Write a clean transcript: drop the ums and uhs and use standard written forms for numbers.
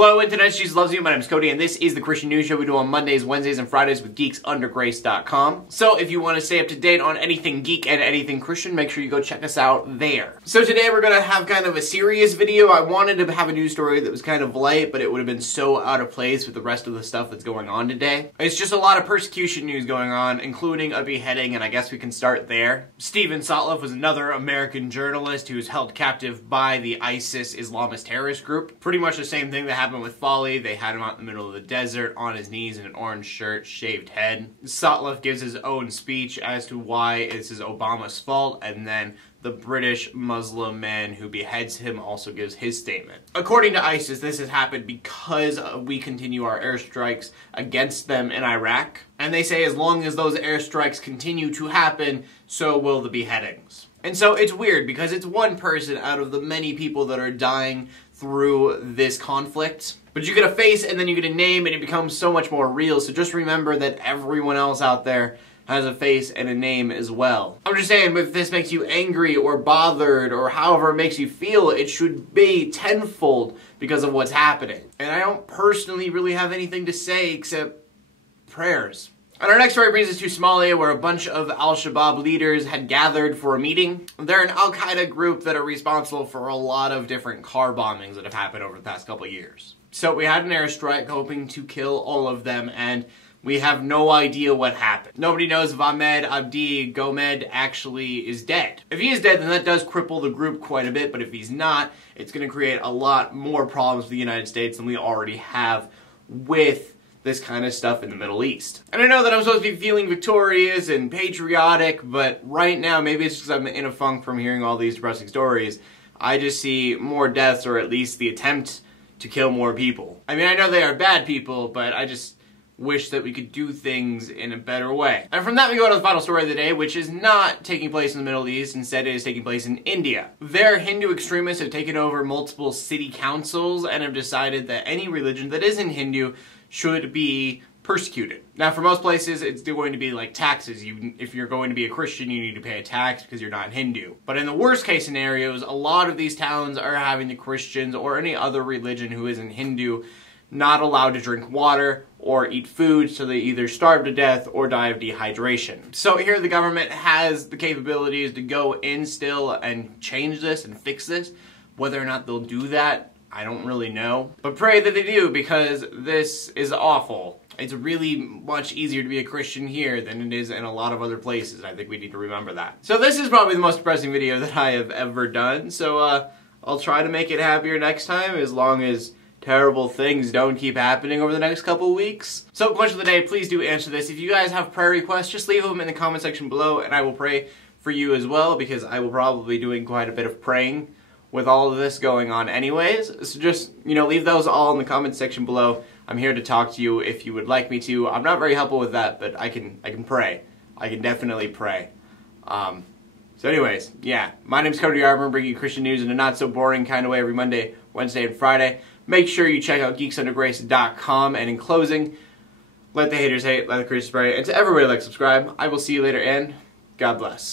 Hello Internet, Jesus loves you. My name is Cody and this is the Christian News Show we do on Mondays, Wednesdays, and Fridays with geeksundergrace.com. So if you want to stay up to date on anything geek and anything Christian, make sure you go check us out there. So today we're going to have kind of a serious video. I wanted to have a news story that was kind of light, but it would have been so out of place with the rest of the stuff that's going on today. It's just a lot of persecution news going on, including a beheading, and I guess we can start there. Sotloff was another American journalist who was held captive by the ISIS Islamist terrorist group. Pretty much the same thing that happened with Folly. They had him out in the middle of the desert, on his knees in an orange shirt, shaved head. Sotloff gives his own speech as to why this is Obama's fault, and then the British Muslim man who beheads him also gives his statement. According to ISIS, this has happened because we continue our airstrikes against them in Iraq. And they say as long as those airstrikes continue to happen, so will the beheadings. And so it's weird because it's one person out of the many people that are dying through this conflict. But you get a face and then you get a name and it becomes so much more real. So just remember that everyone else out there has a face and a name as well. I'm just saying, if this makes you angry or bothered or however it makes you feel, it should be tenfold because of what's happening. And I don't personally really have anything to say except prayers. And our next story brings us to Somalia, where a bunch of Al-Shabaab leaders had gathered for a meeting. They're an Al-Qaeda group that are responsible for a lot of different car bombings that have happened over the past couple of years. So we had an airstrike hoping to kill all of them, and we have no idea what happened. Nobody knows if Ahmed Abdi Gomed actually is dead. If he is dead, then that does cripple the group quite a bit, but if he's not, it's going to create a lot more problems for the United States than we already have with this kind of stuff in the Middle East. And I know that I'm supposed to be feeling victorious and patriotic, but right now, maybe it's because I'm in a funk from hearing all these depressing stories, I just see more deaths, or at least the attempt to kill more people. I mean, I know they are bad people, but I just wish that we could do things in a better way. And from that we go to the final story of the day, which is not taking place in the Middle East. Instead, it is taking place in India. Their Hindu extremists have taken over multiple city councils and have decided that any religion that isn't Hindu should be persecuted. Now, for most places, it's going to be like taxes. If you're going to be a Christian, you need to pay a tax because you're not Hindu. But in the worst case scenarios, a lot of these towns are having the Christians or any other religion who isn't Hindu not allowed to drink water or eat food, so they either starve to death or die of dehydration. So here the government has the capabilities to go in still and change this and fix this. Whether or not they'll do that, I don't really know. But pray that they do, because this is awful. It's really much easier to be a Christian here than it is in a lot of other places. I think we need to remember that. So this is probably the most depressing video that I have ever done. So I'll try to make it happier next time, as long as terrible things don't keep happening over the next couple weeks. So question of the day, please do answer this. If you guys have prayer requests, just leave them in the comment section below and I will pray for you as well, because I will probably be doing quite a bit of praying with all of this going on anyways. So just, leave those all in the comment section below. I'm here to talk to you if you would like me to. I'm not very helpful with that, but I can pray. I can definitely pray. So anyways, yeah, my name's Cody Armour, bringing you Christian news in a not so boring kind of way every Monday, Wednesday, and Friday. Make sure you check out geeksundergrace.com, and in closing, let the haters hate, let the Christians pray, and to everybody like, subscribe. I will see you later, and God bless.